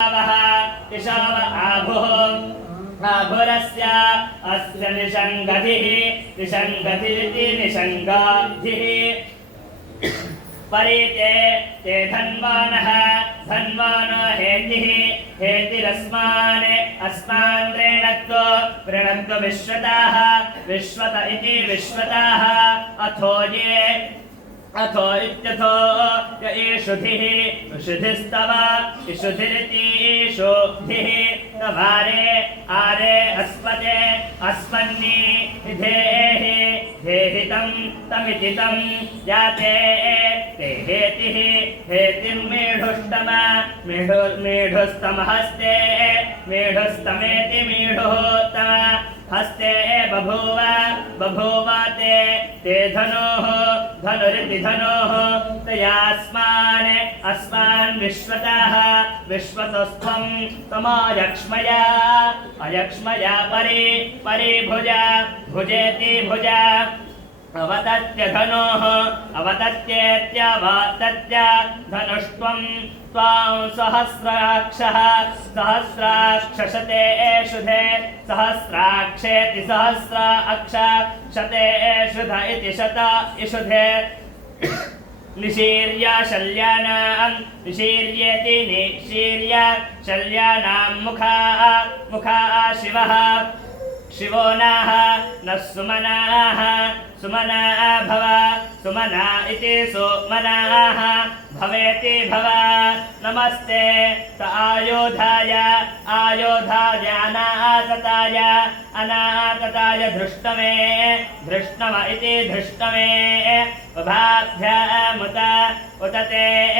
इषाव आभुः आभुरस्य अस्य निषङ्गधिः निषङ्गधिरिति निषङ्गाधिः परीते ते धन्वानः धन्वानो हेतिः हेतिरस्मान् अस्मान् वृणत्व विश्वताः विश्वत इति विश्वताः अथो इत्यथो य ईषुधिः ईषुधिस्तव ईषुधिरिति ईषुधिः तवारे आरे अस्पते अस्मन्नि धेहि धेहितं तमिति तं जाते ते हेतिः हेतिं मेढुष्टम मेढुस्तमहस्ते मेढुस्तमेति मेढुस्तम हस्ते बभूव बभूव ते धनुः धनुरिति धनुः तयास्मान् अस्मान् विश्वतः विश्वतस्त्वं तमयक्ष्मया अयक्ष्मया परिभुजा भुजेति भुजा अवतत्य धनुः अवतत्येत्यवतत्य धनुष्त्वं त्वां सहस्राक्षः सहस्राक्षशते एषुधे सहस्राक्षेति सहस्राक्ष शते एषुध इति शत इषुधे निशीर्य शल्यानां निशीर्येति निशीर्य शल्यानां मुखा शिवः शिवो नाः नः सुमनाः सुमना भव सुमना इति सुमनाः भवेति भव नमस्ते त आयोधाय अनातताय धृष्टमे धृष्टम इति धृष्टमे उभाभ्यामुत उत ते